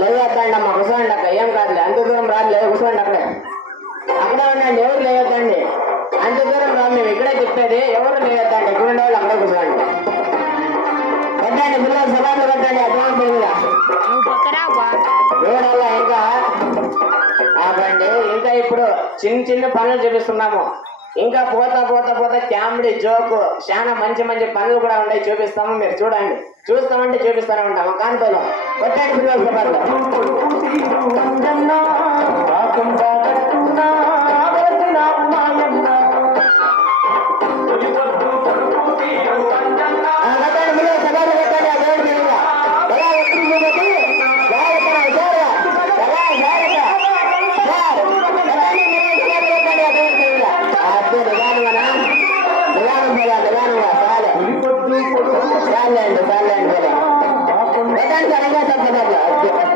లేవద్దండి అమ్మ, కూర్చోండి అక్క, ఏం కాదులే, అంత దూరం రాలేదు, కూర్చోండి అక్కడే అక్కడే ఉండండి, ఎవరు లేవద్దండి, అంత దూరం రా, మేము ఇక్కడే చెప్పేది, ఎవరు లేవద్దండి, ఇక్కడ ఉండే వాళ్ళు అక్కడే కూర్చోండి. కట్టండి పిల్లలు, సవాళ్ళు కట్టండి, అడ్వాన్స్ మీద చూడాలా. ఇంకా ఆపండి, ఇంకా ఇప్పుడు చిన్న చిన్న పనులు చూపిస్తున్నాము. ఇంకా పోతా పోతా పోతా కామెడీ జోకు చాలా మంచి మంచి పనులు కూడా ఉన్నాయి, చూపిస్తాము, మీరు చూడండి. చూస్తామంటే చూపిస్తానే ఉంటాము. కాంతలో కొట్టండి పిల్లలు సవాళ్ళు. చాలండి చాలండి, సరిగ్గా చెప్పదండి.